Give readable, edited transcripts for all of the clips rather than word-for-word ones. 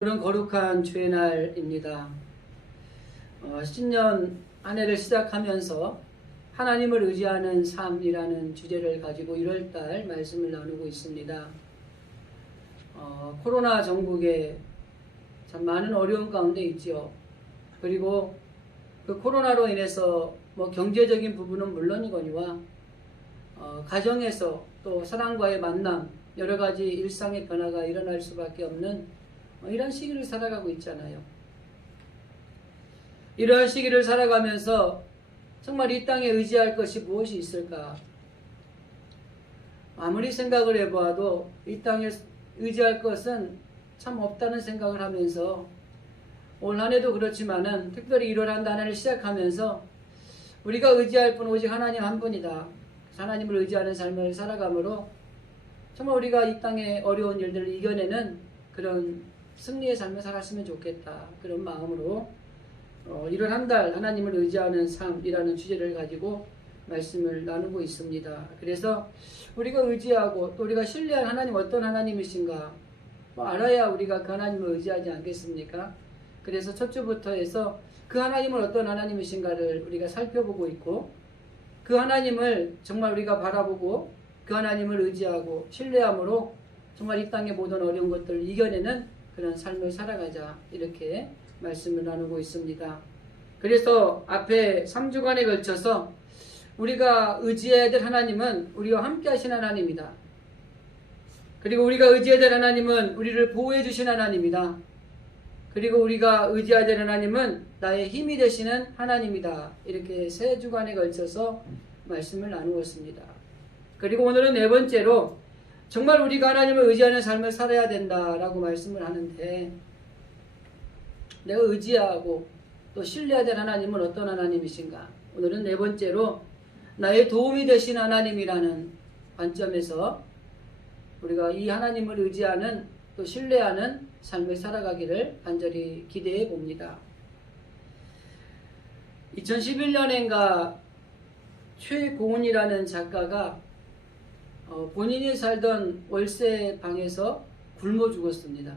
그런 거룩한 주의 날입니다. 신년 한 해를 시작하면서 하나님을 의지하는 삶이라는 주제를 가지고 1월달 말씀을 나누고 있습니다. 코로나 전국에 참 많은 어려움 가운데 있지요. 그리고 그 코로나로 인해서 경제적인 부분은 물론이거니와 가정에서 또 사람과의 만남, 여러 가지 일상의 변화가 일어날 수밖에 없는 이런 시기를 살아가고 있잖아요. 이러한 시기를 살아가면서 정말 이 땅에 의지할 것이 무엇이 있을까? 아무리 생각을 해보아도 이 땅에 의지할 것은 참 없다는 생각을 하면서 올 한 해도 그렇지만은 특별히 1월 한 해를 시작하면서 우리가 의지할 분 오직 하나님 한 분이다. 하나님을 의지하는 삶을 살아가므로 정말 우리가 이 땅의 어려운 일들을 이겨내는 그런 승리의 삶을 살았으면 좋겠다. 그런 마음으로 1월 한 달 하나님을 의지하는 삶이라는 주제를 가지고 말씀을 나누고 있습니다. 그래서 우리가 의지하고 또 우리가 신뢰한 하나님 어떤 하나님이신가 알아야 우리가 그 하나님을 의지하지 않겠습니까? 그래서 첫 주부터 해서 그 하나님은 어떤 하나님이신가를 우리가 살펴보고 있고 그 하나님을 정말 우리가 바라보고 그 하나님을 의지하고 신뢰함으로 정말 이 땅의 모든 어려운 것들을 이겨내는 그런 삶을 살아가자 이렇게 말씀을 나누고 있습니다. 그래서 앞에 3주간에 걸쳐서 우리가 의지해야 될 하나님은 우리와 함께 하신 하나님이다. 그리고 우리가 의지해야 될 하나님은 우리를 보호해 주신 하나님이다. 그리고 우리가 의지해야 될 하나님은 나의 힘이 되시는 하나님이다. 이렇게 3주간에 걸쳐서 말씀을 나누었습니다. 그리고 오늘은 네 번째로 정말 우리가 하나님을 의지하는 삶을 살아야 된다라고 말씀을 하는데 내가 의지하고 또 신뢰해야 될 하나님은 어떤 하나님이신가? 오늘은 네 번째로 나의 도움이 되신 하나님이라는 관점에서 우리가 이 하나님을 의지하는 또 신뢰하는 삶을 살아가기를 간절히 기대해 봅니다. 2011년인가 최고은이라는 작가가 본인이 살던 월세 방에서 굶어 죽었습니다.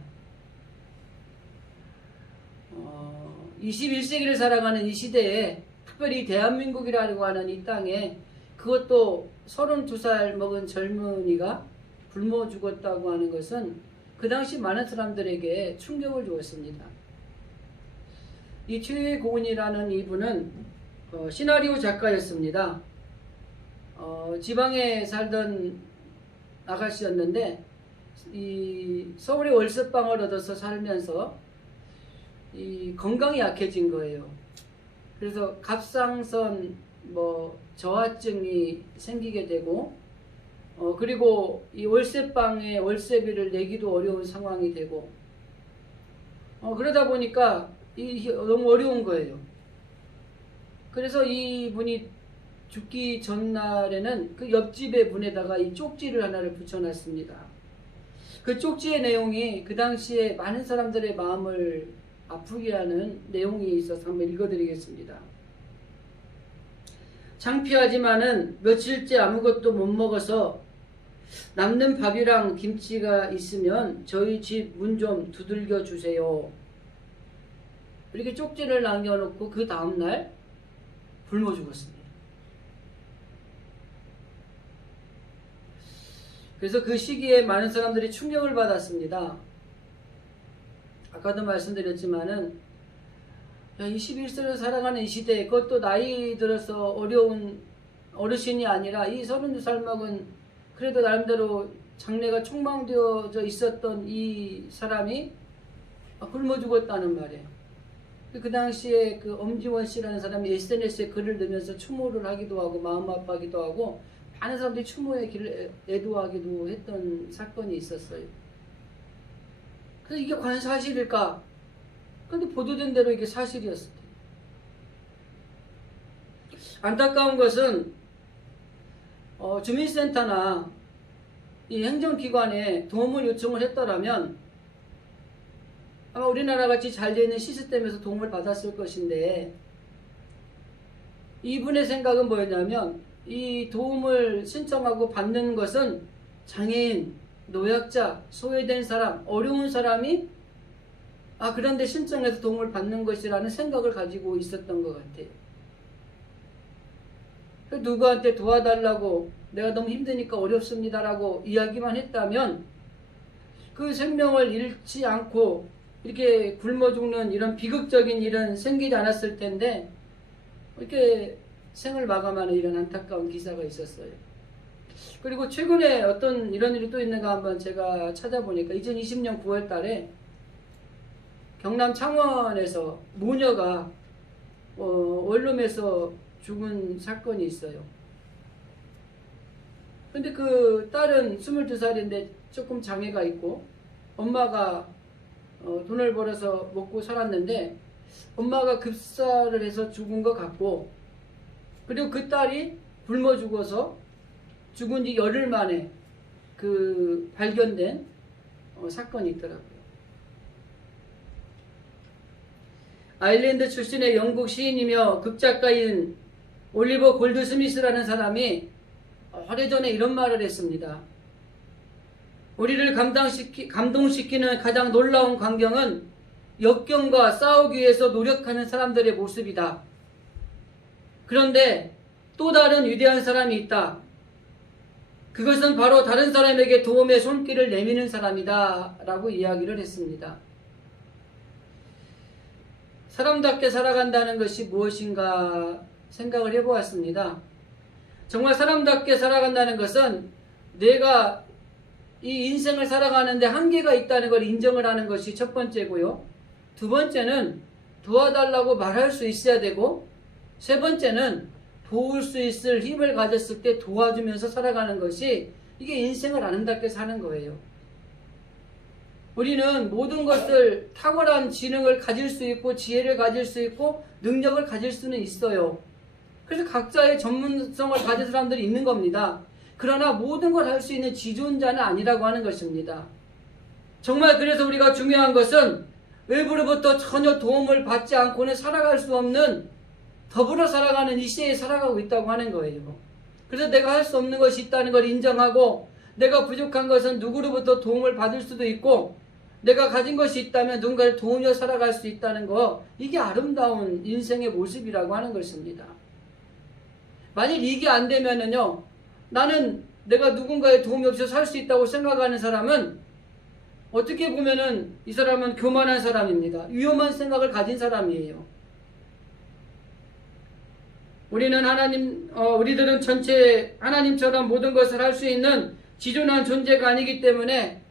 21세기를 살아가는 이 시대에 특별히 대한민국이라고 하는 이 땅에 그것도 32살 먹은 젊은이가 굶어 죽었다고 하는 것은 그 당시 많은 사람들에게 충격을 주었습니다. 이 최고은이라는 이분은 시나리오 작가였습니다. 지방에 살던 아가씨였는데 이 서울의 월세방을 얻어서 살면서 이 건강이 약해진 거예요. 그래서 갑상선 저하증이 생기게 되고 그리고 이 월세방에 월세비를 내기도 어려운 상황이 되고 그러다 보니까 너무 어려운 거예요. 그래서 이분이 죽기 전날에는 그 옆집의 문에다가 이 쪽지를 하나를 붙여놨습니다. 그 쪽지의 내용이 그 당시에 많은 사람들의 마음을 아프게 하는 내용이 있어서 한번 읽어드리겠습니다. 창피하지만은 며칠째 아무것도 못 먹어서 남는 밥이랑 김치가 있으면 저희 집 문 좀 두들겨 주세요. 이렇게 쪽지를 남겨놓고 그 다음날 굶어 죽었습니다. 그래서 그 시기에 많은 사람들이 충격을 받았습니다. 아까도 말씀드렸지만은 21세를 살아가는 이 시대에 그것도 나이 들어서 어려운 어르신이 아니라 이 32살 먹은 그래도 나름대로 장래가 촉망되어져 있었던 이 사람이 굶어 죽었다는 말이에요. 그 당시에 그 엄지원 씨라는 사람이 SNS에 글을 넣으면서 추모를 하기도 하고 마음 아파하기도 하고 많은 사람들이 추모의 길을 애도하기도 했던 사건이 있었어요. 그래서 이게 과연 사실일까? 그런데 보도된 대로 이게 사실이었어요. 안타까운 것은 주민센터나 이 행정기관에 도움을 요청을 했더라면 아마 우리나라 같이 잘 되어 있는 시스템에서 도움을 받았을 것인데 이분의 생각은 뭐였냐면 이 도움을 신청하고 받는 것은 장애인, 노약자, 소외된 사람, 어려운 사람이 그런데 신청해서 도움을 받는 것이라는 생각을 가지고 있었던 것 같아요. 누구한테 도와달라고 내가 너무 힘드니까 어렵습니다라고 이야기만 했다면 그 생명을 잃지 않고 이렇게 굶어 죽는 이런 비극적인 일은 생기지 않았을 텐데 이렇게 생을 마감하는 이런 안타까운 기사가 있었어요. 그리고 최근에 어떤 이런 일이 또 있는가 한번 제가 찾아보니까 2020년 9월 달에 경남 창원에서 모녀가 원룸에서 죽은 사건이 있어요. 근데 그 딸은 22살인데 조금 장애가 있고 엄마가 돈을 벌어서 먹고 살았는데 엄마가 급사를 해서 죽은 것 같고, 그리고 그 딸이 굶어 죽어서 죽은 지 열흘 만에 그 발견된 사건이 있더라고요. 아일랜드 출신의 영국 시인이며 극작가인 올리버 골드 스미스라는 사람이 오래전에 이런 말을 했습니다. 우리를 감동시키는 가장 놀라운 광경은 역경과 싸우기 위해서 노력하는 사람들의 모습이다. 그런데 또 다른 위대한 사람이 있다. 그것은 바로 다른 사람에게 도움의 손길을 내미는 사람이다. 라고 이야기를 했습니다. 사람답게 살아간다는 것이 무엇인가 생각을 해보았습니다. 정말 사람답게 살아간다는 것은 내가 이 인생을 살아가는데 한계가 있다는 걸 인정을 하는 것이 첫 번째고요. 두 번째는 도와달라고 말할 수 있어야 되고, 세 번째는 도울 수 있을 힘을 가졌을 때 도와주면서 살아가는 것이 이게 인생을 아름답게 사는 거예요. 우리는 모든 것을 탁월한 지능을 가질 수 있고 지혜를 가질 수 있고 능력을 가질 수는 있어요. 그래서 각자의 전문성을 가진 사람들이 있는 겁니다. 그러나 모든 걸 할 수 있는 지존자는 아니라고 하는 것입니다. 정말 그래서 우리가 중요한 것은 외부로부터 전혀 도움을 받지 않고는 살아갈 수 없는 더불어 살아가는 이 시대에 살아가고 있다고 하는 거예요. 그래서 내가 할 수 없는 것이 있다는 걸 인정하고, 내가 부족한 것은 누구로부터 도움을 받을 수도 있고, 내가 가진 것이 있다면 누군가를 도우며 살아갈 수 있다는 거, 이게 아름다운 인생의 모습이라고 하는 것입니다. 만일 이게 안 되면은요, 나는 내가 누군가의 도움이 없이 살 수 있다고 생각하는 사람은 어떻게 보면은 이 사람은 교만한 사람입니다. 위험한 생각을 가진 사람이에요. 우리들은 전체 하나님처럼 모든 것을 할 수 있는 지존한 존재가 아니기 때문에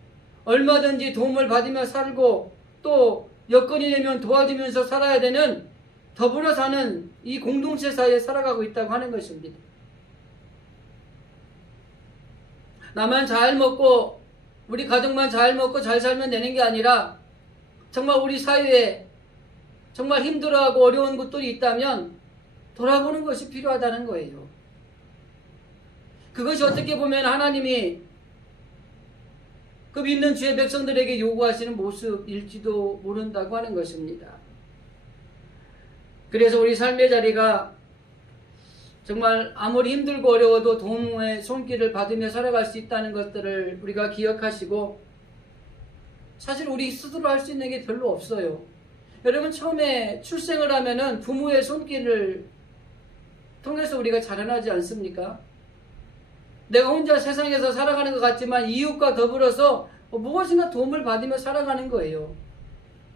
얼마든지 도움을 받으며 살고 또 여건이 되면 도와주면서 살아야 되는 더불어 사는 이 공동체 사이에 살아가고 있다고 하는 것입니다. 나만 잘 먹고 우리 가족만 잘 먹고 잘 살면 되는 게 아니라 정말 우리 사회에 정말 힘들어하고 어려운 곳들이 있다면 돌아보는 것이 필요하다는 거예요. 그것이 어떻게 보면 하나님이 그 믿는 주의 백성들에게 요구하시는 모습일지도 모른다고 하는 것입니다. 그래서 우리 삶의 자리가 정말 아무리 힘들고 어려워도 도움의 손길을 받으며 살아갈 수 있다는 것들을 우리가 기억하시고, 사실 우리 스스로 할 수 있는 게 별로 없어요. 여러분, 처음에 출생을 하면은 부모의 손길을 통해서 우리가 자라나지 않습니까? 내가 혼자 세상에서 살아가는 것 같지만 이웃과 더불어서 무엇이나 도움을 받으며 살아가는 거예요.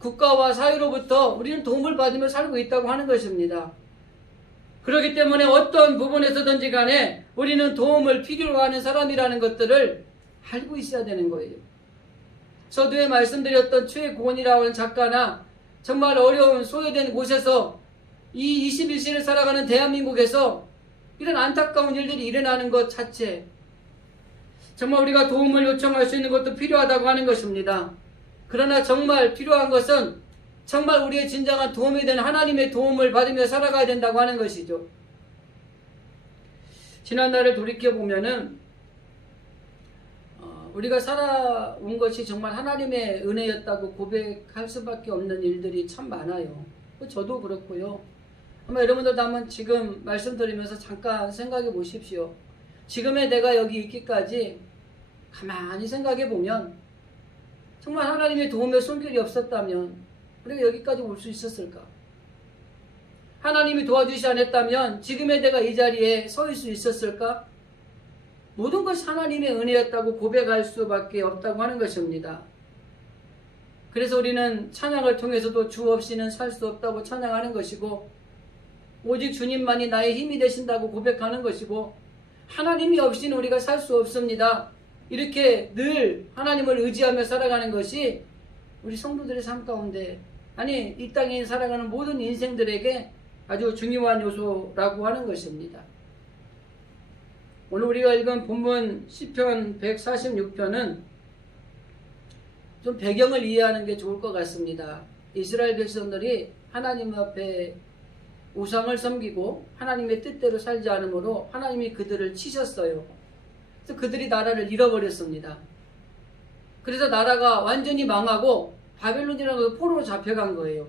국가와 사회로부터 우리는 도움을 받으며 살고 있다고 하는 것입니다. 그렇기 때문에 어떤 부분에서든지 간에 우리는 도움을 필요로 하는 사람이라는 것들을 알고 있어야 되는 거예요. 서두에 말씀드렸던 최고원이라고 하는 작가나 정말 어려운 소외된 곳에서 이 21세기를 살아가는 대한민국에서 이런 안타까운 일들이 일어나는 것 자체, 정말 우리가 도움을 요청할 수 있는 것도 필요하다고 하는 것입니다. 그러나 정말 필요한 것은 정말 우리의 진정한 도움이 되는 하나님의 도움을 받으며 살아가야 된다고 하는 것이죠. 지난날을 돌이켜보면은 우리가 살아온 것이 정말 하나님의 은혜였다고 고백할 수밖에 없는 일들이 참 많아요. 저도 그렇고요. 아마 여러분들도 한번 지금 말씀드리면서 잠깐 생각해 보십시오. 지금의 내가 여기 있기까지 가만히 생각해 보면 정말 하나님의 도움의 손길이 없었다면, 우리가 여기까지 올 수 있었을까? 하나님이 도와주시 않았다면 지금의 내가 이 자리에 서 있을 수 있었을까? 모든 것이 하나님의 은혜였다고 고백할 수밖에 없다고 하는 것입니다. 그래서 우리는 찬양을 통해서도 주 없이는 살 수 없다고 찬양하는 것이고, 오직 주님만이 나의 힘이 되신다고 고백하는 것이고, 하나님이 없이는 우리가 살 수 없습니다. 이렇게 늘 하나님을 의지하며 살아가는 것이 우리 성도들의 삶 가운데, 아니 이 땅에 살아가는 모든 인생들에게 아주 중요한 요소라고 하는 것입니다. 오늘 우리가 읽은 본문 시편 146편은 좀 배경을 이해하는 게 좋을 것 같습니다. 이스라엘 백성들이 하나님 앞에 우상을 섬기고 하나님의 뜻대로 살지 않으므로 하나님이 그들을 치셨어요. 그래서 그들이 나라를 잃어버렸습니다. 그래서 나라가 완전히 망하고 바벨론이라는 포로로 잡혀간 거예요.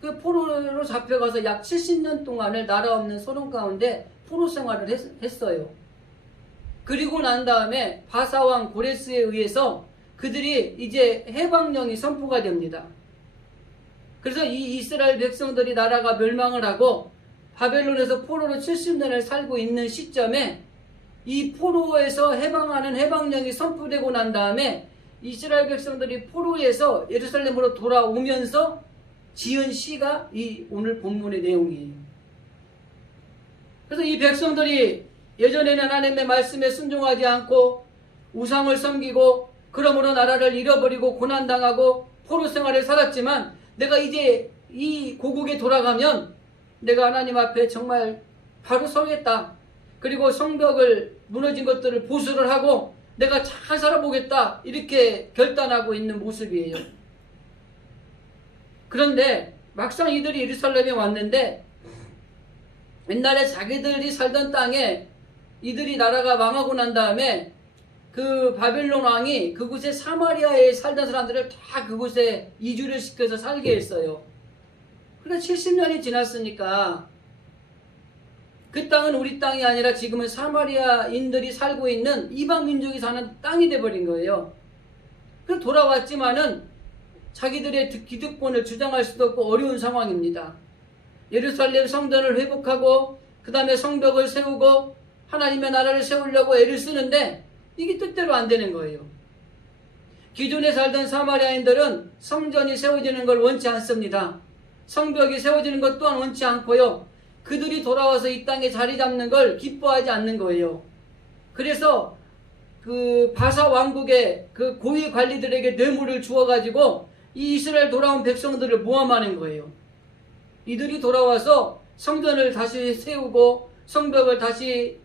그 포로로 잡혀가서 약 70년 동안을 나라 없는 소돔 가운데 포로 생활을 했어요. 그리고 난 다음에 바사왕 고레스에 의해서 그들이 이제 해방령이 선포가 됩니다. 그래서 이 이스라엘 백성들이 나라가 멸망을 하고 바벨론에서 포로로 70년을 살고 있는 시점에 이 포로에서 해방하는 해방령이 선포되고 난 다음에 이스라엘 백성들이 포로에서 예루살렘으로 돌아오면서 지은 시가 이 오늘 본문의 내용이에요. 그래서 이 백성들이 예전에는 하나님의 말씀에 순종하지 않고 우상을 섬기고 그러므로 나라를 잃어버리고 고난당하고 포로 생활을 살았지만, 내가 이제 이 고국에 돌아가면 내가 하나님 앞에 정말 바로 서겠다. 그리고 성벽을 무너진 것들을 보수를 하고 내가 잘 살아보겠다. 이렇게 결단하고 있는 모습이에요. 그런데 막상 이들이 예루살렘에 왔는데 옛날에 자기들이 살던 땅에 이들이 나라가 망하고 난 다음에 그 바벨론 왕이 그곳에 사마리아에 살던 사람들을 다 그곳에 이주를 시켜서 살게 했어요. 그래 70년이 지났으니까 그 땅은 우리 땅이 아니라 지금은 사마리아인들이 살고 있는 이방 민족이 사는 땅이 돼버린 거예요. 그래서 돌아왔지만은 자기들의 기득권을 주장할 수도 없고 어려운 상황입니다. 예루살렘 성전을 회복하고 그 다음에 성벽을 세우고 하나님의 나라를 세우려고 애를 쓰는데 이게 뜻대로 안 되는 거예요. 기존에 살던 사마리아인들은 성전이 세워지는 걸 원치 않습니다. 성벽이 세워지는 것 또한 원치 않고요. 그들이 돌아와서 이 땅에 자리 잡는 걸 기뻐하지 않는 거예요. 그래서 그 바사 왕국의 그 고위 관리들에게 뇌물을 주어가지고 이 이스라엘 돌아온 백성들을 모함하는 거예요. 이들이 돌아와서 성전을 다시 세우고 성벽을 다시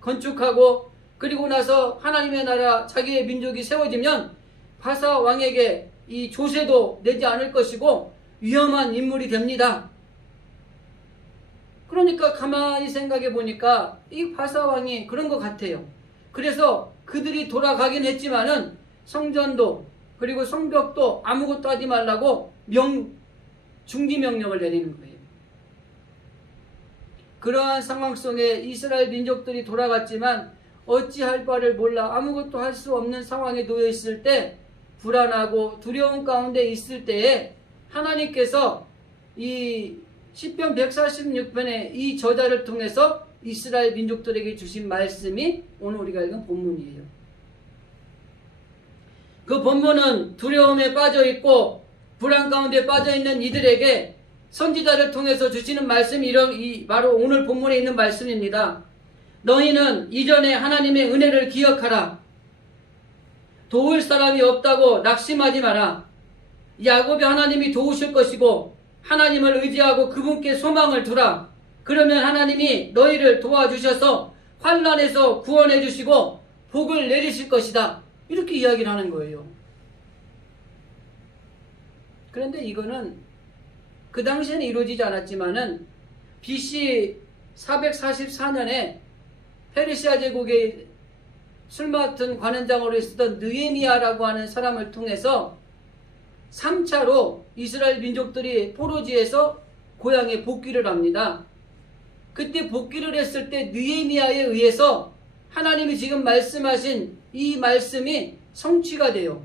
건축하고 그리고 나서 하나님의 나라 자기의 민족이 세워지면 바사 왕에게 이 조세도 내지 않을 것이고 위험한 인물이 됩니다. 그러니까 가만히 생각해 보니까 이 바사 왕이 그런 것 같아요. 그래서 그들이 돌아가긴 했지만은 성전도 그리고 성벽도 아무것도 하지 말라고 중지명령을 내리는 거예요. 그러한 상황 속에 이스라엘 민족들이 돌아갔지만 어찌할 바를 몰라 아무것도 할 수 없는 상황에 놓여 있을 때, 불안하고 두려움 가운데 있을 때에 하나님께서 이 시편 146편의 이 저자를 통해서 이스라엘 민족들에게 주신 말씀이 오늘 우리가 읽은 본문이에요. 그 본문은 두려움에 빠져있고 불안 가운데 빠져있는 이들에게 선지자를 통해서 주시는 말씀이 바로 오늘 본문에 있는 말씀입니다. 너희는 이전에 하나님의 은혜를 기억하라. 도울 사람이 없다고 낙심하지 마라. 야곱의 하나님이 도우실 것이고 하나님을 의지하고 그분께 소망을 두라. 그러면 하나님이 너희를 도와주셔서 환난에서 구원해 주시고 복을 내리실 것이다. 이렇게 이야기를 하는 거예요. 그런데 이거는 그 당시에는 이루어지지 않았지만은 BC 444년에 페르시아 제국의 술 맡은 관원장으로 있었던 느헤미야라고 하는 사람을 통해서 3차로 이스라엘 민족들이 포로지에서 고향에 복귀를 합니다. 그때 복귀를 했을 때 느헤미야에 의해서 하나님이 지금 말씀하신 이 말씀이 성취가 돼요.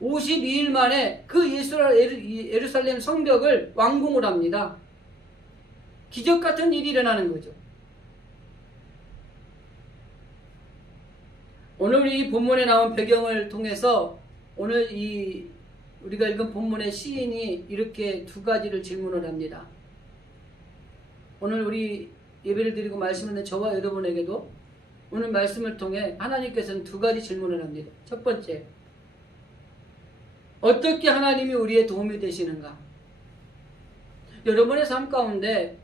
52일 만에 그 예루살렘 성벽을 완공을 합니다. 기적 같은 일이 일어나는 거죠. 오늘 이 본문에 나온 배경을 통해서 오늘 우리가 읽은 본문의 시인이 이렇게 두 가지를 질문을 합니다. 오늘 우리 예배를 드리고 말씀을 듣는 저와 여러분에게도 오늘 말씀을 통해 하나님께서는 두 가지 질문을 합니다. 첫 번째, 어떻게 하나님이 우리의 도움이 되시는가? 여러분의 삶 가운데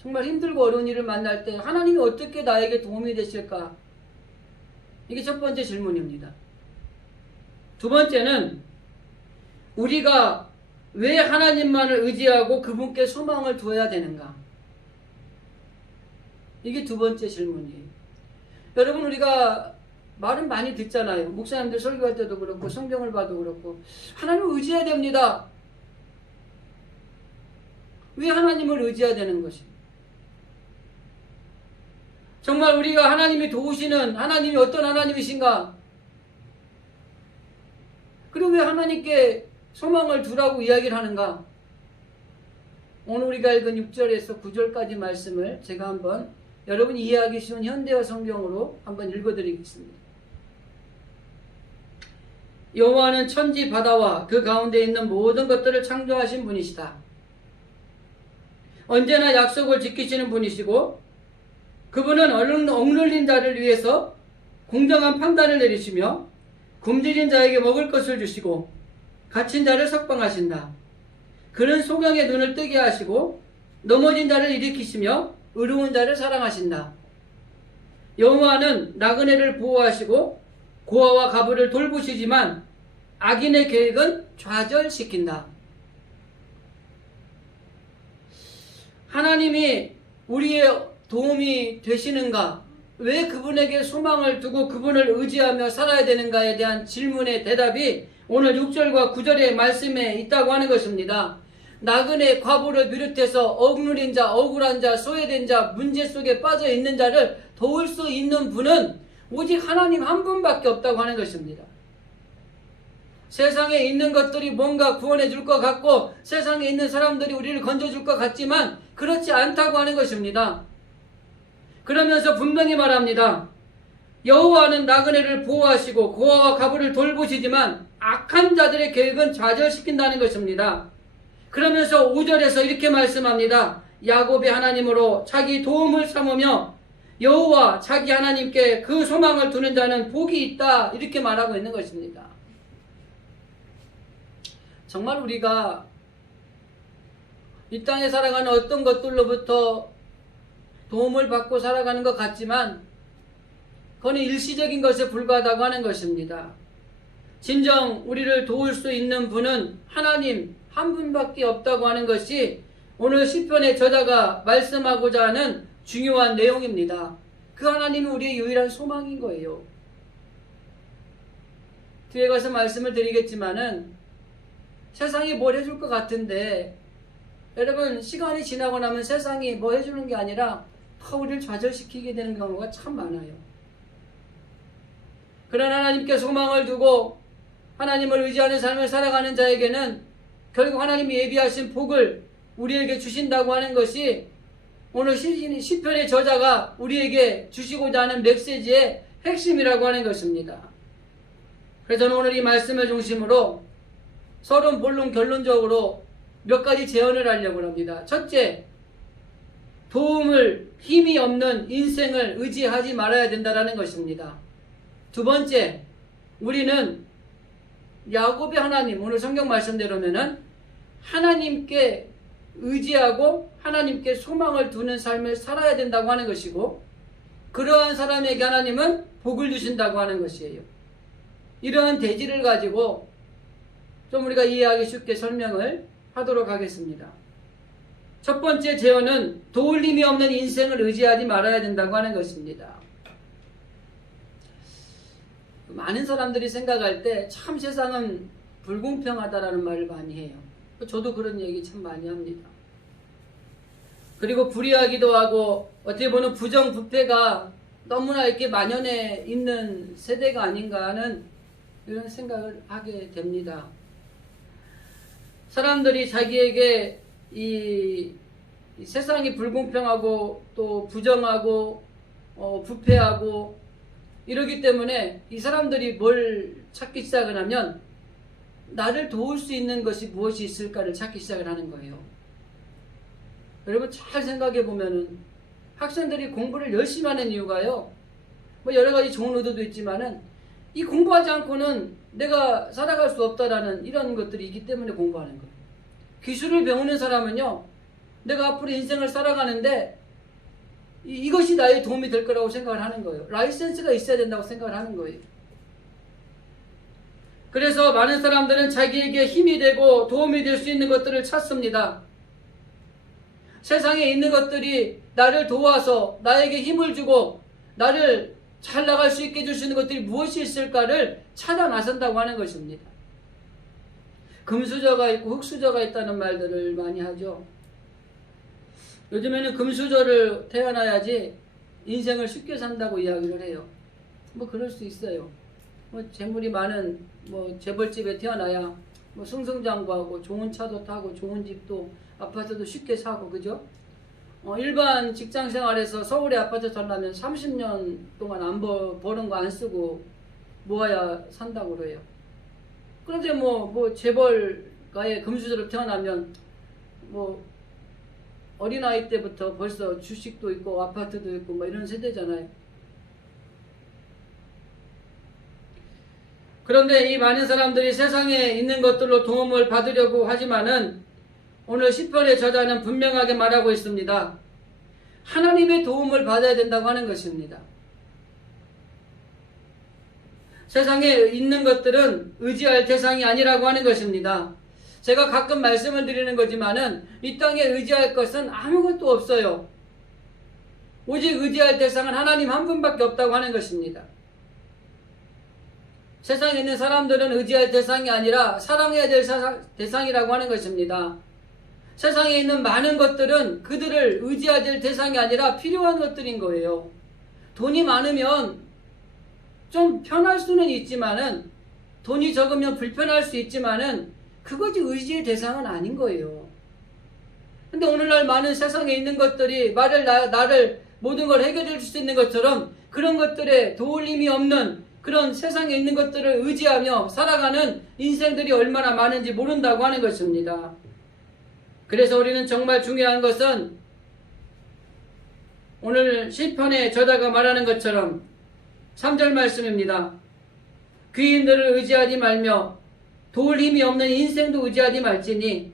정말 힘들고 어려운 일을 만날 때 하나님이 어떻게 나에게 도움이 되실까? 이게 첫 번째 질문입니다. 두 번째는 우리가 왜 하나님만을 의지하고 그분께 소망을 두어야 되는가? 이게 두 번째 질문이에요. 여러분, 우리가 말은 많이 듣잖아요. 목사님들 설교할 때도 그렇고 성경을 봐도 그렇고 하나님을 의지해야 됩니다. 왜 하나님을 의지해야 되는 것입니까? 정말 우리가 하나님이 도우시는 하나님이 어떤 하나님이신가? 그리고 왜 하나님께 소망을 두라고 이야기를 하는가? 오늘 우리가 읽은 6절에서 9절까지 말씀을 제가 한번 여러분이 이해하기 쉬운 현대어 성경으로 한번 읽어드리겠습니다. 여호와는 천지 바다와 그 가운데 있는 모든 것들을 창조하신 분이시다. 언제나 약속을 지키시는 분이시고 그분은 억눌린 자를 위해서 공정한 판단을 내리시며 굶주린 자에게 먹을 것을 주시고 갇힌 자를 석방하신다. 그는 소경의 눈을 뜨게 하시고 넘어진 자를 일으키시며 의로운 자를 사랑하신다. 여호와는 나그네를 보호하시고 고아와 가부를 돌보시지만 악인의 계획은 좌절시킨다. 하나님이 우리의 도움이 되시는가? 왜 그분에게 소망을 두고 그분을 의지하며 살아야 되는가에 대한 질문의 대답이 오늘 6절과 9절의 말씀에 있다고 하는 것입니다. 나그네 과부를 비롯해서 억눌린 자, 억울한 자, 소외된 자, 문제 속에 빠져 있는 자를 도울 수 있는 분은 오직 하나님 한 분밖에 없다고 하는 것입니다. 세상에 있는 것들이 뭔가 구원해 줄 것 같고 세상에 있는 사람들이 우리를 건져줄 것 같지만 그렇지 않다고 하는 것입니다. 그러면서 분명히 말합니다. 여호와는 나그네를 보호하시고 고아와 가부를 돌보시지만 악한 자들의 계획은 좌절시킨다는 것입니다. 그러면서 5절에서 이렇게 말씀합니다. 야곱의 하나님으로 자기 도움을 삼으며 여호와 자기 하나님께 그 소망을 두는 자는 복이 있다, 이렇게 말하고 있는 것입니다. 정말 우리가 이 땅에 살아가는 어떤 것들로부터 도움을 받고 살아가는 것 같지만 그건 일시적인 것에 불과하다고 하는 것입니다. 진정 우리를 도울 수 있는 분은 하나님 한 분밖에 없다고 하는 것이 오늘 시편의 저자가 말씀하고자 하는 중요한 내용입니다. 그 하나님이 우리의 유일한 소망인 거예요. 뒤에 가서 말씀을 드리겠지만은 세상이 뭘 해줄 것 같은데 여러분, 시간이 지나고 나면 세상이 뭐 해주는 게 아니라 더 우리를 좌절시키게 되는 경우가 참 많아요. 그런 하나님께 소망을 두고 하나님을 의지하는 삶을 살아가는 자에게는 결국 하나님이 예비하신 복을 우리에게 주신다고 하는 것이 오늘 시편의 저자가 우리에게 주시고자 하는 메시지의 핵심이라고 하는 것입니다. 그래서 저는 오늘 이 말씀을 중심으로 서론, 본론, 결론적으로 몇 가지 제언을 하려고 합니다. 첫째, 도움을 힘이 없는 인생을 의지하지 말아야 된다는 것입니다. 두 번째, 우리는 야곱의 하나님, 오늘 성경 말씀대로면은 하나님께 의지하고 하나님께 소망을 두는 삶을 살아야 된다고 하는 것이고, 그러한 사람에게 하나님은 복을 주신다고 하는 것이에요. 이러한 대지를 가지고 좀 우리가 이해하기 쉽게 설명을 하도록 하겠습니다. 첫 번째 제언은 도울 힘이 없는 인생을 의지하지 말아야 된다고 하는 것입니다. 많은 사람들이 생각할 때 참 세상은 불공평하다라는 말을 많이 해요. 저도 그런 얘기 참 많이 합니다. 그리고 불의하기도 하고 어떻게 보면 부정부패가 너무나 이렇게 만연해 있는 세대가 아닌가 하는 이런 생각을 하게 됩니다. 사람들이 자기에게 이 세상이 불공평하고 또 부정하고 부패하고 이러기 때문에 이 사람들이 뭘 찾기 시작을 하면 나를 도울 수 있는 것이 무엇이 있을까를 찾기 시작을 하는 거예요. 여러분 잘 생각해 보면은 학생들이 공부를 열심히 하는 이유가요. 뭐 여러 가지 좋은 의도도 있지만은 이 공부하지 않고는 내가 살아갈 수 없다라는 이런 것들이 있기 때문에 공부하는 거예요. 기술을 배우는 사람은요, 내가 앞으로 인생을 살아가는데 이것이 나의 도움이 될 거라고 생각을 하는 거예요. 라이센스가 있어야 된다고 생각을 하는 거예요. 그래서 많은 사람들은 자기에게 힘이 되고 도움이 될 수 있는 것들을 찾습니다. 세상에 있는 것들이 나를 도와서 나에게 힘을 주고 나를 잘 나갈 수 있게 해줄 수 있는 것들이 무엇이 있을까를 찾아 나선다고 하는 것입니다. 금수저가 있고 흙수저가 있다는 말들을 많이 하죠. 요즘에는 금수저를 태어나야지 인생을 쉽게 산다고 이야기를 해요. 뭐 그럴 수 있어요. 뭐 재물이 많은 뭐 재벌집에 태어나야 뭐 승승장구하고 좋은 차도 타고 좋은 집도 아파트도 쉽게 사고 그죠? 일반 직장 생활에서 서울에 아파트 살려면 30년 동안 안 버는 거 안 쓰고 모아야 산다고 그래요. 그런데 뭐 재벌가의 금수저로 태어나면 뭐 어린아이 때부터 벌써 주식도 있고 아파트도 있고 뭐 이런 세대잖아요. 그런데 이 많은 사람들이 세상에 있는 것들로 도움을 받으려고 하지만은 오늘 시편의 저자는 분명하게 말하고 있습니다. 하나님의 도움을 받아야 된다고 하는 것입니다. 세상에 있는 것들은 의지할 대상이 아니라고 하는 것입니다. 제가 가끔 말씀을 드리는 거지만은 이 땅에 의지할 것은 아무것도 없어요. 오직 의지할 대상은 하나님 한 분밖에 없다고 하는 것입니다. 세상에 있는 사람들은 의지할 대상이 아니라 사랑해야 될 대상이라고 하는 것입니다. 세상에 있는 많은 것들은 그들을 의지해야 될 대상이 아니라 필요한 것들인 거예요. 돈이 많으면 좀 편할 수는 있지만은 돈이 적으면 불편할 수 있지만은 그것이 의지의 대상은 아닌 거예요. 근데 오늘날 많은 세상에 있는 것들이 나를 모든 걸 해결해 줄 수 있는 것처럼 그런 것들에 도울 힘이 없는 그런 세상에 있는 것들을 의지하며 살아가는 인생들이 얼마나 많은지 모른다고 하는 것입니다. 그래서 우리는 정말 중요한 것은 오늘 시편의 저자가 말하는 것처럼 3절 말씀입니다. 귀인들을 의지하지 말며 도울 힘이 없는 인생도 의지하지 말지니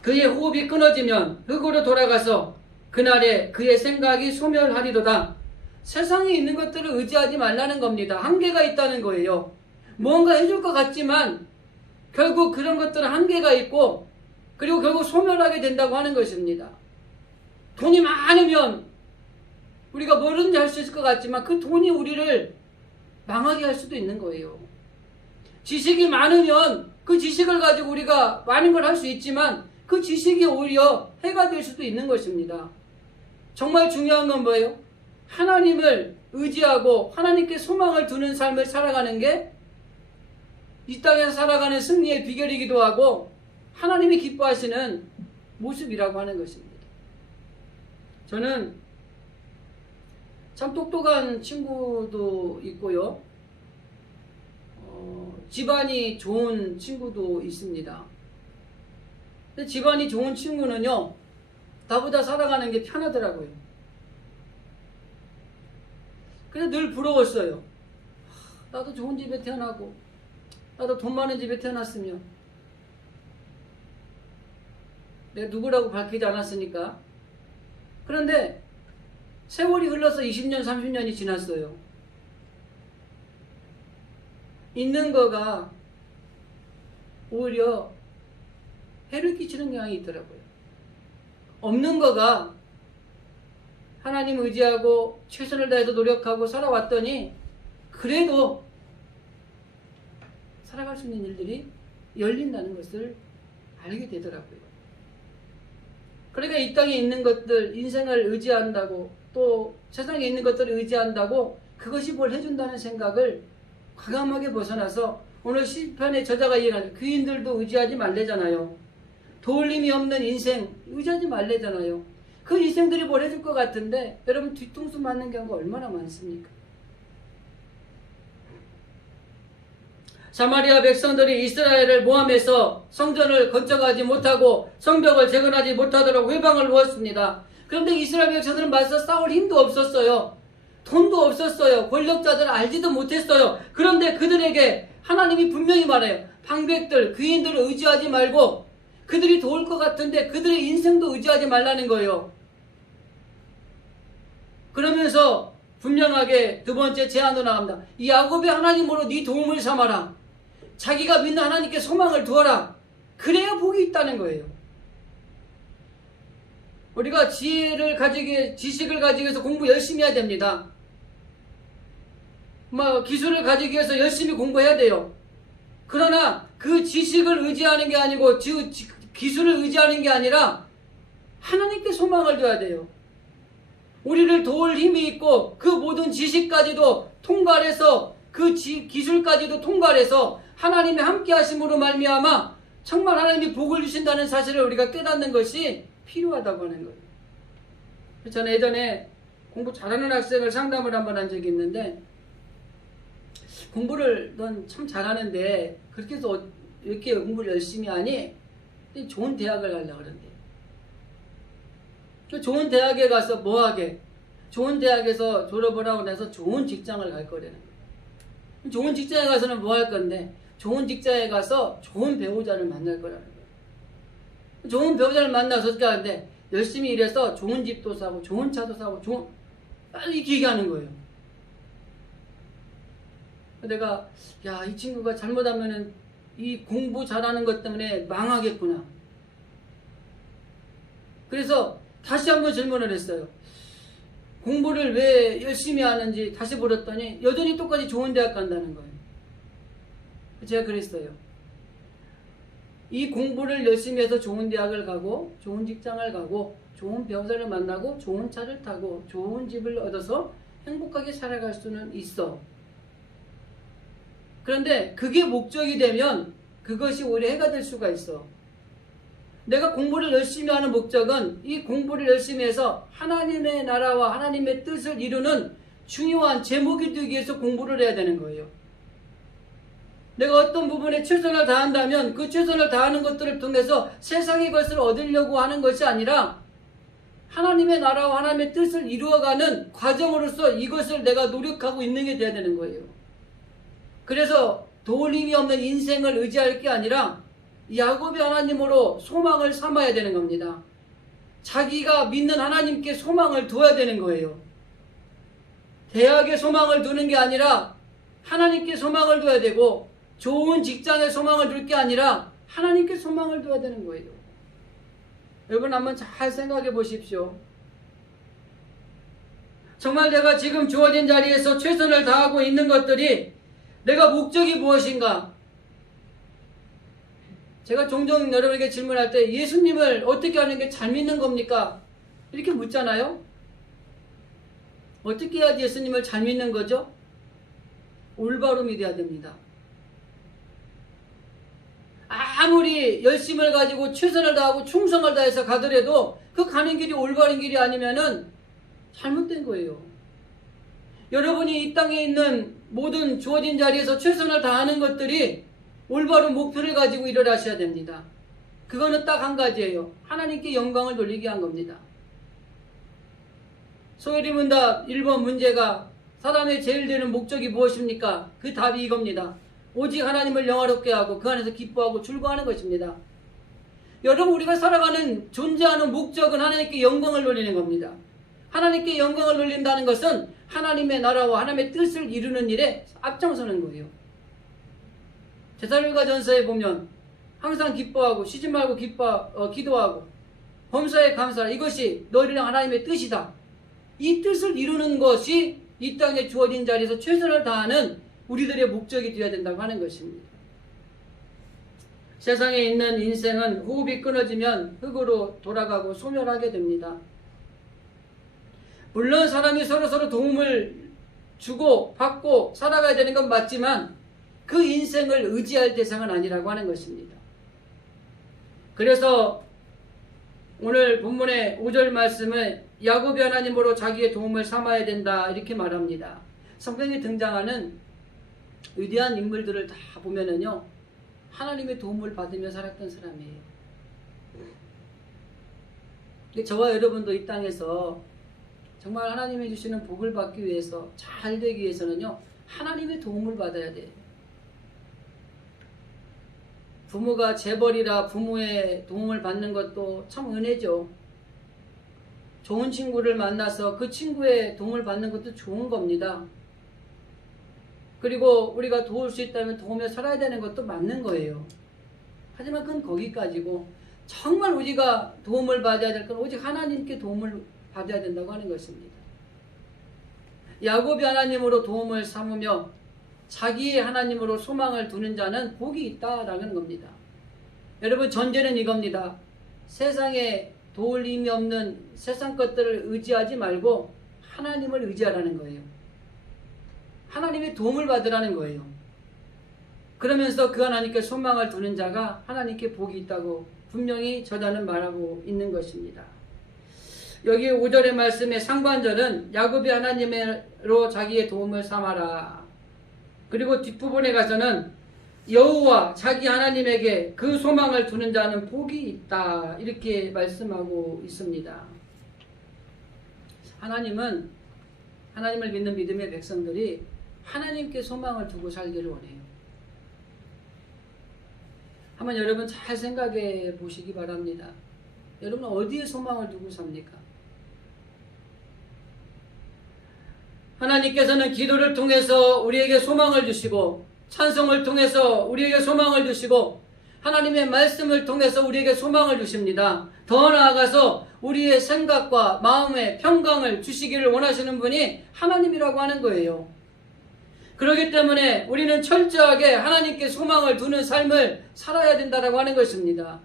그의 호흡이 끊어지면 흙으로 돌아가서 그날에 그의 생각이 소멸하리로다. 세상에 있는 것들을 의지하지 말라는 겁니다. 한계가 있다는 거예요. 뭔가 해줄 것 같지만 결국 그런 것들은 한계가 있고 그리고 결국 소멸하게 된다고 하는 것입니다. 돈이 많으면 우리가 뭐든지 할 수 있을 것 같지만 그 돈이 우리를 망하게 할 수도 있는 거예요. 지식이 많으면 그 지식을 가지고 우리가 많은 걸 할 수 있지만 그 지식이 오히려 해가 될 수도 있는 것입니다. 정말 중요한 건 뭐예요? 하나님을 의지하고 하나님께 소망을 두는 삶을 살아가는 게 이 땅에서 살아가는 승리의 비결이기도 하고 하나님이 기뻐하시는 모습이라고 하는 것입니다. 저는 참 똑똑한 친구도 있고요. 집안이 좋은 친구도 있습니다. 근데 집안이 좋은 친구는요, 나보다 살아가는 게 편하더라고요. 그래서 늘 부러웠어요. 나도 좋은 집에 태어나고, 나도 돈 많은 집에 태어났으면, 내가 누구라고 밝히지 않았으니까. 그런데 세월이 흘러서 20년, 30년이 지났어요. 있는 거가 오히려 해를 끼치는 경향이 있더라고요. 없는 거가 하나님 의지하고 최선을 다해서 노력하고 살아왔더니 그래도 살아갈 수 있는 일들이 열린다는 것을 알게 되더라고요. 그러니까 이 땅에 있는 것들, 인생을 의지한다고 또 세상에 있는 것들을 의지한다고 그것이 뭘 해준다는 생각을 과감하게 벗어나서 오늘 시편의 저자가 얘기하는 귀인들도 의지하지 말래잖아요. 도울림이 없는 인생 의지하지 말래잖아요. 그 인생들이 뭘 해줄 것 같은데 여러분 뒤통수 맞는 경우가 얼마나 많습니까? 사마리아 백성들이 이스라엘을 모함해서 성전을 건축하지 못하고 성벽을 재건하지 못하도록 회방을 놓았습니다. 그런데 이스라엘 백성들은 맞서 싸울 힘도 없었어요. 돈도 없었어요. 권력자들은 알지도 못했어요. 그런데 그들에게 하나님이 분명히 말해요. 방백들, 귀인들을 의지하지 말고 그들이 도울 것 같은데 그들의 인생도 의지하지 말라는 거예요. 그러면서 분명하게 두 번째 제안으로 나갑니다. 이 야곱의 하나님으로 네 도움을 삼아라. 자기가 믿는 하나님께 소망을 두어라. 그래야 복이 있다는 거예요. 우리가 지식을 가지기 위해서 공부 열심히 해야 됩니다. 기술을 가지기 위해서 열심히 공부해야 돼요. 그러나 그 지식을 의지하는 게 아니고 기술을 의지하는 게 아니라 하나님께 소망을 둬야 돼요. 우리를 도울 힘이 있고 그 모든 지식까지도 통과해서 그 기술까지도 통과해서 하나님의 함께 하심으로 말미암아 정말 하나님이 복을 주신다는 사실을 우리가 깨닫는 것이 필요하다고 하는 거예요. 저는 예전에 공부 잘하는 학생을 상담을 한번 한 적이 있는데 공부를 넌 참 잘하는데 그렇게 해서 이렇게 공부를 열심히 하니 좋은 대학을 가려고 그러는데 좋은 대학에 가서 뭐하게? 좋은 대학에서 졸업을 하고 나서 좋은 직장을 갈 거라는 거예요. 좋은 직장에 가서는 뭐 할 건데? 좋은 직장에 가서 좋은 배우자를 만날 거라는 거예요. 좋은 배우자를 만나서 어떻게 하는데 열심히 일해서 좋은 집도 사고 좋은 차도 사고 빨리 이렇게 얘기하는 거예요. 내가 이 친구가 잘못하면은 이 공부 잘하는 것 때문에 망하겠구나. 그래서 다시 한번 질문을 했어요. 공부를 왜 열심히 하는지 다시 물었더니 여전히 똑같이 좋은 대학 간다는 거예요. 제가 그랬어요. 이 공부를 열심히 해서 좋은 대학을 가고 좋은 직장을 가고 좋은 배우자를 만나고 좋은 차를 타고 좋은 집을 얻어서 행복하게 살아갈 수는 있어. 그런데 그게 목적이 되면 그것이 오히려 해가 될 수가 있어. 내가 공부를 열심히 하는 목적은 이 공부를 열심히 해서 하나님의 나라와 하나님의 뜻을 이루는 중요한 제목이 되기 위해서 공부를 해야 되는 거예요. 내가 어떤 부분에 최선을 다한다면 그 최선을 다하는 것들을 통해서 세상의 것을 얻으려고 하는 것이 아니라 하나님의 나라와 하나님의 뜻을 이루어가는 과정으로서 이것을 내가 노력하고 있는 게 돼야 되는 거예요. 그래서 도울 힘이 없는 인생을 의지할 게 아니라 야곱의 하나님으로 소망을 삼아야 되는 겁니다. 자기가 믿는 하나님께 소망을 둬야 되는 거예요. 대학에 소망을 두는 게 아니라 하나님께 소망을 둬야 되고 좋은 직장에 소망을 둘 게 아니라 하나님께 소망을 둬야 되는 거예요. 여러분 한번 잘 생각해 보십시오. 정말 내가 지금 주어진 자리에서 최선을 다하고 있는 것들이 내가 목적이 무엇인가? 제가 종종 여러분에게 질문할 때 예수님을 어떻게 하는 게 잘 믿는 겁니까? 이렇게 묻잖아요. 어떻게 해야지 예수님을 잘 믿는 거죠? 올바로 믿어야 됩니다. 아무리 열심을 가지고 최선을 다하고 충성을 다해서 가더라도 그 가는 길이 올바른 길이 아니면은 잘못된 거예요. 여러분이 이 땅에 있는 모든 주어진 자리에서 최선을 다하는 것들이 올바른 목표를 가지고 일을 하셔야 됩니다. 그거는 딱 한 가지예요. 하나님께 영광을 돌리게 한 겁니다. 소요리 문답 1번 문제가 사람의 제일 되는 목적이 무엇입니까? 그 답이 이겁니다. 오직 하나님을 영화롭게 하고 그 안에서 기뻐하고 즐거워하는 것입니다. 여러분 우리가 살아가는 존재하는 목적은 하나님께 영광을 돌리는 겁니다. 하나님께 영광을 돌린다는 것은 하나님의 나라와 하나님의 뜻을 이루는 일에 앞장서는 거예요. 데살로니가전서에 보면 항상 기뻐하고 쉬지 말고 기도하고 범사에 감사하라. 이것이 너희랑 하나님의 뜻이다. 이 뜻을 이루는 것이 이 땅에 주어진 자리에서 최선을 다하는 우리들의 목적이 되어야 된다고 하는 것입니다. 세상에 있는 인생은 호흡이 끊어지면 흙으로 돌아가고 소멸하게 됩니다. 물론 사람이 서로 도움을 주고 받고 살아가야 되는 건 맞지만 그 인생을 의지할 대상은 아니라고 하는 것입니다. 그래서 오늘 본문의 5절 말씀을 야곱이 하나님으로 자기의 도움을 삼아야 된다 이렇게 말합니다. 성경에 등장하는 위대한 인물들을 다 보면은요, 하나님의 도움을 받으며 살았던 사람이에요. 저와 여러분도 이 땅에서 정말 하나님이 주시는 복을 받기 위해서, 잘 되기 위해서는요, 하나님의 도움을 받아야 돼요. 부모가 재벌이라 부모의 도움을 받는 것도 참 은혜죠. 좋은 친구를 만나서 그 친구의 도움을 받는 것도 좋은 겁니다. 그리고 우리가 도울 수 있다면 도우며 살아야 되는 것도 맞는 거예요. 하지만 그건 거기까지고, 정말 우리가 도움을 받아야 될 건 오직 하나님께 도움을 받아야 된다고 하는 것입니다. 야곱이 하나님으로 도움을 삼으며 자기의 하나님으로 소망을 두는 자는 복이 있다라는 겁니다. 여러분, 전제는 이겁니다. 세상에 도울 힘이 없는 세상 것들을 의지하지 말고 하나님을 의지하라는 거예요. 하나님의 도움을 받으라는 거예요. 그러면서 그 하나님께 소망을 두는 자가 하나님께 복이 있다고 분명히 저자는 말하고 있는 것입니다. 여기 5절의 말씀의 상반절은 야곱이 하나님으로 자기의 도움을 삼아라. 그리고 뒷부분에 가서는 여호와 자기 하나님에게 그 소망을 두는 자는 복이 있다 이렇게 말씀하고 있습니다. 하나님은, 하나님을 믿는 믿음의 백성들이 하나님께 소망을 두고 살기를 원해요. 한번 여러분 잘 생각해 보시기 바랍니다. 여러분 어디에 소망을 두고 삽니까? 하나님께서는 기도를 통해서 우리에게 소망을 주시고, 찬송을 통해서 우리에게 소망을 주시고, 하나님의 말씀을 통해서 우리에게 소망을 주십니다. 더 나아가서 우리의 생각과 마음의 평강을 주시기를 원하시는 분이 하나님이라고 하는 거예요. 그렇기 때문에 우리는 철저하게 하나님께 소망을 두는 삶을 살아야 된다고 하는 것입니다.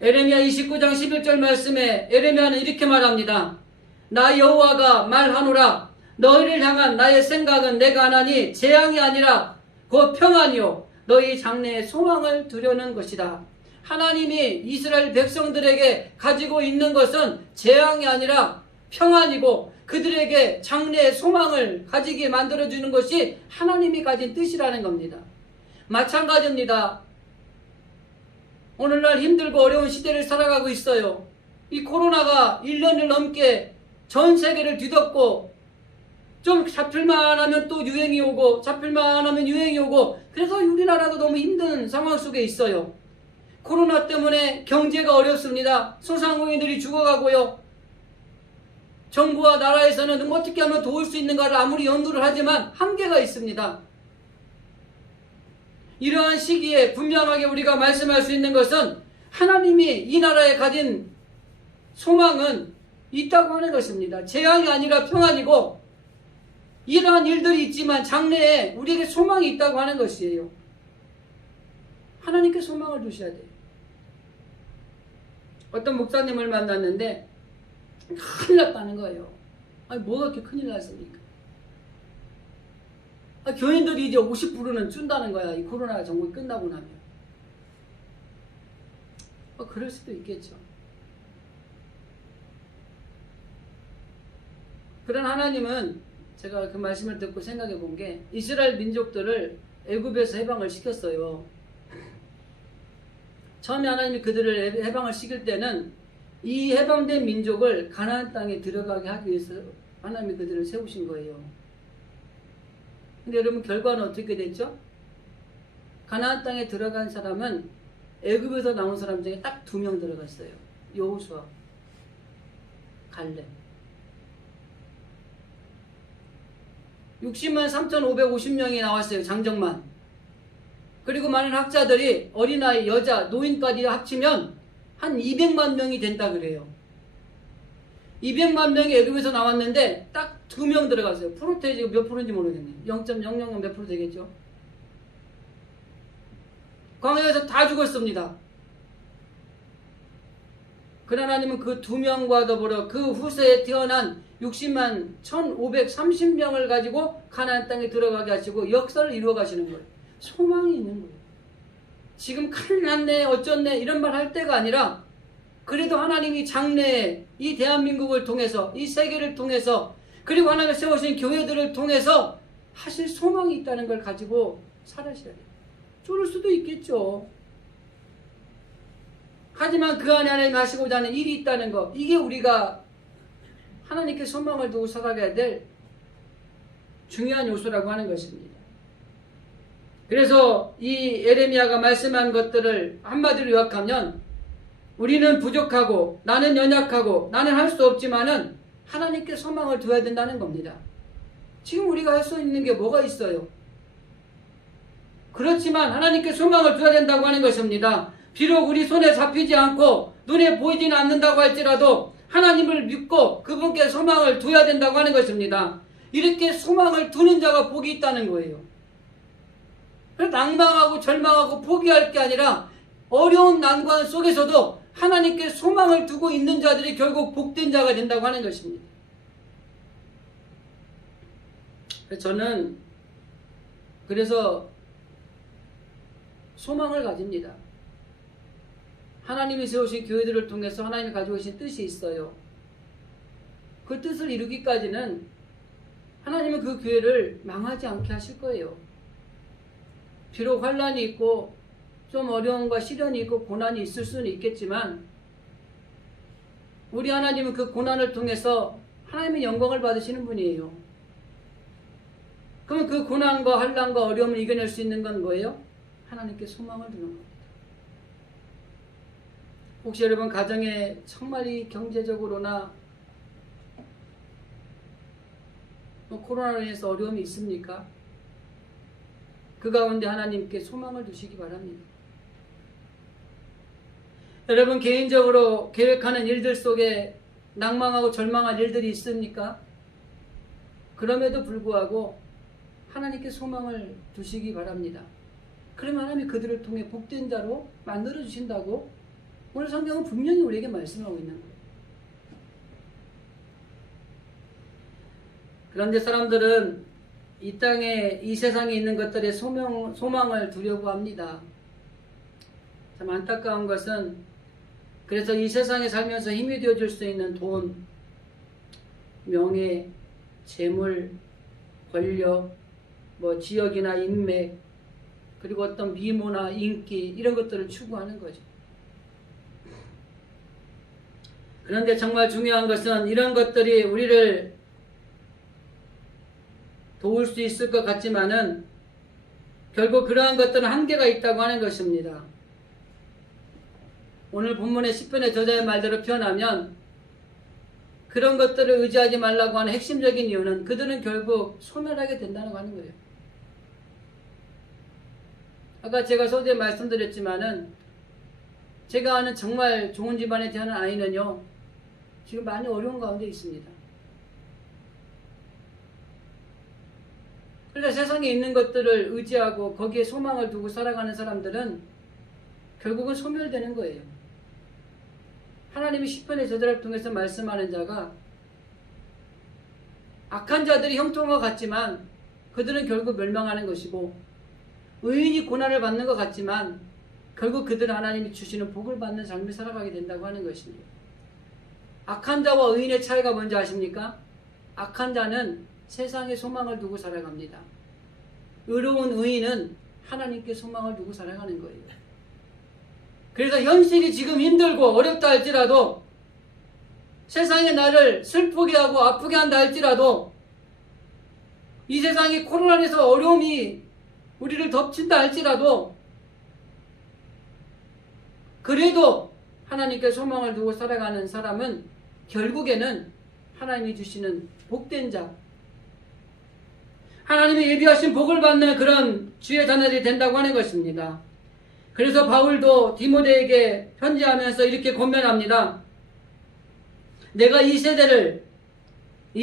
에레미야 29장 11절 말씀에 에레미야는 이렇게 말합니다. 나 여호와가 말하노라. 너희를 향한 나의 생각은 내가 하나니 재앙이 아니라 곧 평안이요 너희 장래에 소망을 두려는 것이다. 하나님이 이스라엘 백성들에게 가지고 있는 것은 재앙이 아니라 평안이고, 그들에게 장래의 소망을 가지게 만들어주는 것이 하나님이 가진 뜻이라는 겁니다. 마찬가지입니다. 오늘날 힘들고 어려운 시대를 살아가고 있어요. 이 코로나가 1년을 넘게 전 세계를 뒤덮고, 좀 잡힐만 하면 또 유행이 오고, 잡힐만 하면 유행이 오고, 그래서 우리나라도 너무 힘든 상황 속에 있어요. 코로나 때문에 경제가 어렵습니다. 소상공인들이 죽어가고요. 정부와 나라에서는 어떻게 하면 도울 수 있는가를 아무리 연구를 하지만 한계가 있습니다. 이러한 시기에 분명하게 우리가 말씀할 수 있는 것은 하나님이 이 나라에 가진 소망은 있다고 하는 것입니다. 재앙이 아니라 평안이고, 이러한 일들이 있지만 장래에 우리에게 소망이 있다고 하는 것이에요. 하나님께 소망을 두셔야 돼요. 어떤 목사님을 만났는데 큰일 났다는 거예요. 아니, 뭐가 그렇게 큰일 났습니까? 교인들이 이제 50%는 준다는 거야. 이 코로나 정국이 끝나고 나면. 그럴 수도 있겠죠. 그러나 하나님은, 제가 그 말씀을 듣고 생각해 본 게, 이스라엘 민족들을 애굽에서 해방을 시켰어요. 처음에 하나님이 그들을 해방을 시킬 때는 이 해방된 민족을 가나안 땅에 들어가게 하기 위해서 하나님이 그들을 세우신 거예요. 근데 여러분, 결과는 어떻게 됐죠? 가나안 땅에 들어간 사람은 애굽에서 나온 사람 중에 딱 2명 들어갔어요. 여호수아, 갈렙. 60만 3,550명이 나왔어요. 장정만. 그리고 많은 학자들이 어린아이, 여자, 노인까지 합치면 한 200만 명이 된다 그래요. 200만 명이 애굽에서 나왔는데 딱 2명 들어갔어요. 프로테이지가 몇 프로인지 모르겠네요. 0.000 몇 프로 되겠죠. 광야에서 다 죽었습니다. 그러나 하나님은 그 2명과 더불어 그 후세에 태어난 60만 1530명을 가지고 가나안 땅에 들어가게 하시고 역사를 이루어 가시는 거예요. 소망이 있는 거예요. 지금 큰일 났네 어쩌네 이런 말 할 때가 아니라 그래도 하나님이 장래에 이 대한민국을 통해서 이 세계를 통해서 그리고 하나님이 세우신 교회들을 통해서 하실 소망이 있다는 걸 가지고 살아셔야 돼요. 쫄을 수도 있겠죠. 하지만 그 안에 하나님이 하시고자 하는 일이 있다는 것, 이게 우리가 하나님께 소망을 두고 살아가야 될 중요한 요소라고 하는 것입니다. 그래서 이 예레미야가 말씀한 것들을 한마디로 요약하면 우리는 부족하고 나는 연약하고 나는 할 수 없지만은 하나님께 소망을 둬야 된다는 겁니다. 지금 우리가 할 수 있는 게 뭐가 있어요? 그렇지만 하나님께 소망을 둬야 된다고 하는 것입니다. 비록 우리 손에 잡히지 않고 눈에 보이지는 않는다고 할지라도 하나님을 믿고 그분께 소망을 둬야 된다고 하는 것입니다. 이렇게 소망을 두는 자가 복이 있다는 거예요. 낭망하고 절망하고 포기할 게 아니라 어려운 난관 속에서도 하나님께 소망을 두고 있는 자들이 결국 복된 자가 된다고 하는 것입니다. 저는 그래서 소망을 가집니다. 하나님이 세우신 교회들을 통해서 하나님이 가지고 계신 뜻이 있어요. 그 뜻을 이루기까지는 하나님은 그 교회를 망하지 않게 하실 거예요. 비록 환난이 있고 좀 어려움과 시련이 있고 고난이 있을 수는 있겠지만 우리 하나님은 그 고난을 통해서 하나님의 영광을 받으시는 분이에요. 그러면 그 고난과 환난과 어려움을 이겨낼 수 있는 건 뭐예요? 하나님께 소망을 두는 겁니다. 혹시 여러분 가정에 정말 이 경제적으로나 코로나로 인해서 어려움이 있습니까? 그 가운데 하나님께 소망을 두시기 바랍니다. 여러분 개인적으로 계획하는 일들 속에 낭망하고 절망할 일들이 있습니까? 그럼에도 불구하고 하나님께 소망을 두시기 바랍니다. 그러면 하나님이 그들을 통해 복된 자로 만들어 주신다고 오늘 성경은 분명히 우리에게 말씀하고 있는 거예요. 그런데 사람들은 이 땅에 이 세상에 있는 것들의 소망을 두려고 합니다. 참 안타까운 것은 그래서 이 세상에 살면서 힘이 되어줄 수 있는 돈, 명예, 재물, 권력, 지역이나 인맥, 그리고 어떤 미모나 인기 이런 것들을 추구하는 거죠. 그런데 정말 중요한 것은 이런 것들이 우리를 도울 수 있을 것 같지만은 결국 그러한 것들은 한계가 있다고 하는 것입니다. 오늘 본문의 시편의 저자의 말대로 표현하면 그런 것들을 의지하지 말라고 하는 핵심적인 이유는 그들은 결국 소멸하게 된다는 거 하는 거예요. 아까 제가 서두에 말씀드렸지만은 제가 아는 정말 좋은 집안에 태어난 아이는요 지금 많이 어려운 가운데 있습니다. 그러니까 세상에 있는 것들을 의지하고 거기에 소망을 두고 살아가는 사람들은 결국은 소멸되는 거예요. 하나님이 시편의 저자를 통해서 말씀하는 자가 악한 자들이 형통과 같지만 그들은 결국 멸망하는 것이고 의인이 고난을 받는 것 같지만 결국 그들은 하나님이 주시는 복을 받는 삶을 살아가게 된다고 하는 것입니다. 악한 자와 의인의 차이가 뭔지 아십니까? 악한 자는 세상에 소망을 두고 살아갑니다. 의로운 의인은 하나님께 소망을 두고 살아가는 거예요. 그래서 현실이 지금 힘들고 어렵다 할지라도 세상에 나를 슬프게 하고 아프게 한다 할지라도 이 세상이 코로나에서 어려움이 우리를 덮친다 할지라도 그래도 하나님께 소망을 두고 살아가는 사람은 결국에는 하나님이 주시는 복된 자, 하나님이 예비하신 복을 받는 그런 주의 자녀들이 된다고 하는 것입니다. 그래서 바울도 디모데에게 편지하면서 이렇게 권면합니다. 내가 이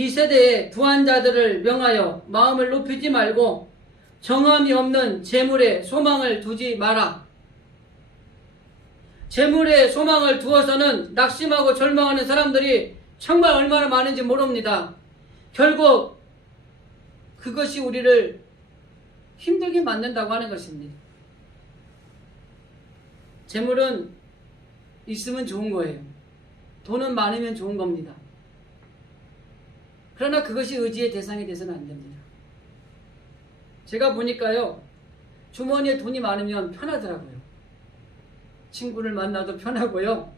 세대의 부한 자들을 명하여 마음을 높이지 말고 정함이 없는 재물에 소망을 두지 마라. 재물에 소망을 두어서는 낙심하고 절망하는 사람들이 정말 얼마나 많은지 모릅니다. 결국 그것이 우리를 힘들게 만든다고 하는 것입니다. 재물은 있으면 좋은 거예요. 돈은 많으면 좋은 겁니다. 그러나 그것이 의지의 대상이 돼서는 안 됩니다. 제가 보니까요, 주머니에 돈이 많으면 편하더라고요. 친구를 만나도 편하고요,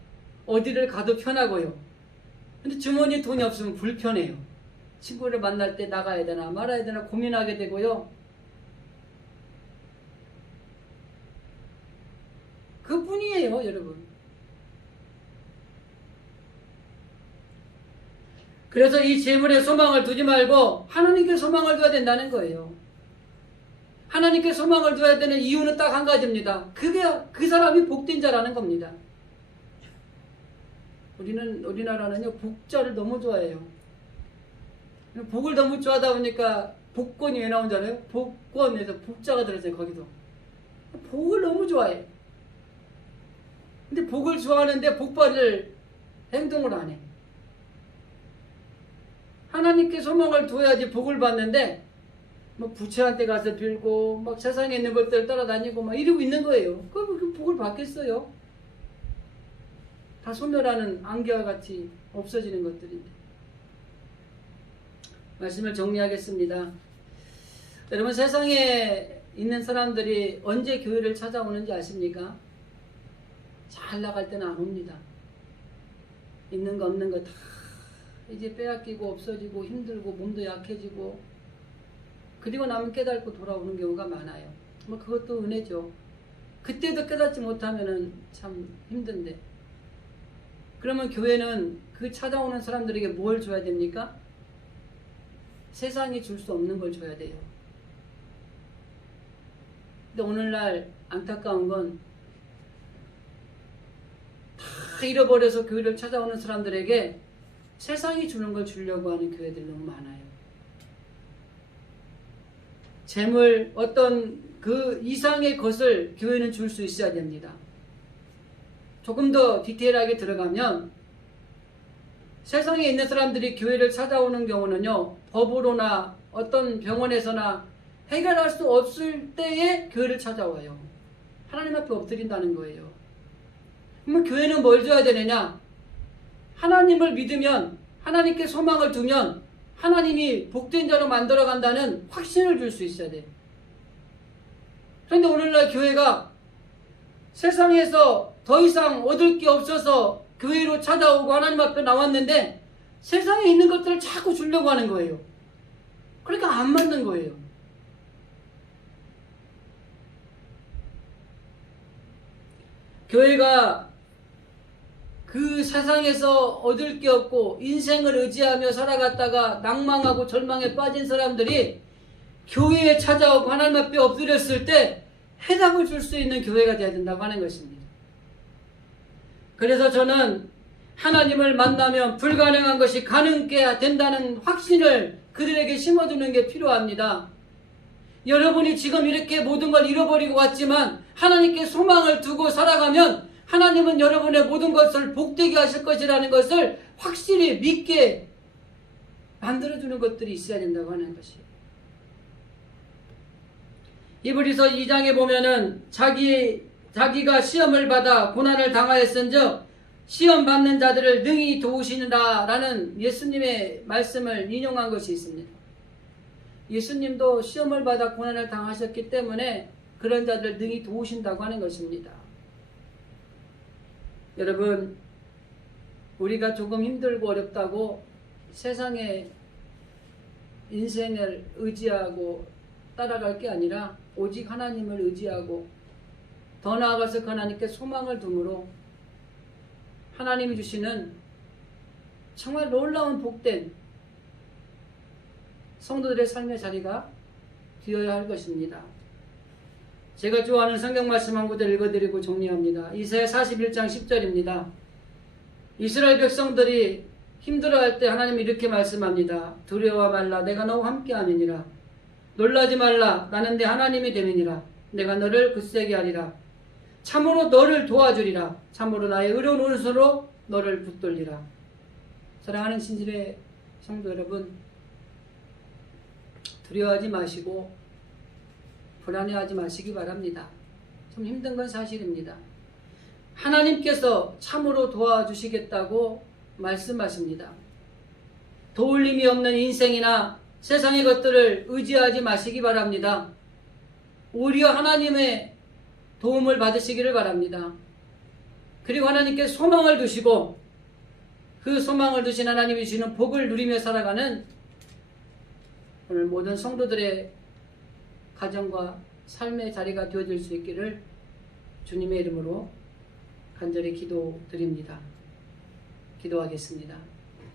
어디를 가도 편하고요. 근데 주머니에 돈이 없으면 불편해요. 친구를 만날 때 나가야 되나 말아야 되나 고민하게 되고요. 그뿐이에요, 여러분. 그래서 이 재물에 소망을 두지 말고 하나님께 소망을 둬야 된다는 거예요. 하나님께 소망을 둬야 되는 이유는 딱 한 가지입니다. 그게 그 사람이 복된 자라는 겁니다. 우리나라는요, 복자를 너무 좋아해요. 복을 너무 좋아하다 보니까 복권이 왜 나온잖아요. 복권에서 복자가 들었어요. 거기도 복을 너무 좋아해. 근데 복을 좋아하는데 복받을 행동을 안 해. 하나님께 소망을 둬야지 복을 받는데 뭐 부처한테 가서 빌고 막 세상에 있는 것들 따라다니고 막 이러고 있는 거예요. 그럼 그 복을 받겠어요? 다 소멸하는 안개와 같이 없어지는 것들인데. 말씀을 정리하겠습니다. 여러분, 세상에 있는 사람들이 언제 교회를 찾아오는지 아십니까? 잘 나갈 때는 안 옵니다. 있는 거 없는 거 다 이제 빼앗기고 없어지고 힘들고 몸도 약해지고 그리고 나면 깨닫고 돌아오는 경우가 많아요. 뭐 그것도 은혜죠. 그때도 깨닫지 못하면은 참 힘든데. 그러면 교회는 그 찾아오는 사람들에게 뭘 줘야 됩니까? 세상이 줄 수 없는 걸 줘야 돼요. 근데 오늘날 안타까운 건 다 잃어버려서 교회를 찾아오는 사람들에게 세상이 주는 걸 주려고 하는 교회들 너무 많아요. 재물, 어떤 그 이상의 것을 교회는 줄 수 있어야 됩니다. 조금 더 디테일하게 들어가면 세상에 있는 사람들이 교회를 찾아오는 경우는요, 법으로나 어떤 병원에서나 해결할 수 없을 때에 교회를 찾아와요. 하나님 앞에 엎드린다는 거예요. 그러면 교회는 뭘 줘야 되느냐? 하나님을 믿으면, 하나님께 소망을 두면 하나님이 복된 자로 만들어 간다는 확신을 줄 수 있어야 돼요. 그런데 오늘날 교회가 세상에서 더 이상 얻을 게 없어서 교회로 찾아오고 하나님 앞에 나왔는데 세상에 있는 것들을 자꾸 주려고 하는 거예요. 그러니까 안 맞는 거예요. 교회가 그 세상에서 얻을 게 없고 인생을 의지하며 살아갔다가 낭망하고 절망에 빠진 사람들이 교회에 찾아오고 하나님 앞에 엎드렸을 때 해답을 줄 수 있는 교회가 되어야 된다고 하는 것입니다. 그래서 저는 하나님을 만나면 불가능한 것이 가능케 된다는 확신을 그들에게 심어주는 게 필요합니다. 여러분이 지금 이렇게 모든 걸 잃어버리고 왔지만 하나님께 소망을 두고 살아가면 하나님은 여러분의 모든 것을 복되게 하실 것이라는 것을 확실히 믿게 만들어주는 것들이 있어야 된다고 하는 것이에요. 히브리서 2장에 보면은 자기가 시험을 받아 고난을 당하였은즉 시험 받는 자들을 능히 도우시느라 라는 예수님의 말씀을 인용한 것이 있습니다. 예수님도 시험을 받아 고난을 당하셨기 때문에 그런 자들을 능히 도우신다고 하는 것입니다. 여러분, 우리가 조금 힘들고 어렵다고 세상의 인생을 의지하고 따라갈 게 아니라 오직 하나님을 의지하고 더 나아가서 그 하나님께 소망을 둠으로 하나님이 주시는 정말 놀라운 복된 성도들의 삶의 자리가 되어야 할 것입니다. 제가 좋아하는 성경 말씀 한 구절 읽어드리고 정리합니다. 이사야 41장 10절입니다. 이스라엘 백성들이 힘들어할 때 하나님이 이렇게 말씀합니다. 두려워 말라, 내가 너와 함께함이니라. 놀라지 말라, 나는 네 하나님이 됨이니라. 내가 너를 굳세게 하리라. 참으로 너를 도와주리라. 참으로 나의 의로운 오른손으로 너를 붙들리라. 사랑하는 진실의 성도 여러분, 두려워하지 마시고 불안해하지 마시기 바랍니다. 좀 힘든 건 사실입니다. 하나님께서 참으로 도와주시겠다고 말씀하십니다. 도울림이 없는 인생이나 세상의 것들을 의지하지 마시기 바랍니다. 오히려 하나님의 도움을 받으시기를 바랍니다. 그리고 하나님께 소망을 두시고 그 소망을 두신 하나님이 주시는 복을 누리며 살아가는 오늘 모든 성도들의 가정과 삶의 자리가 되어질 수 있기를 주님의 이름으로 간절히 기도드립니다. 기도하겠습니다.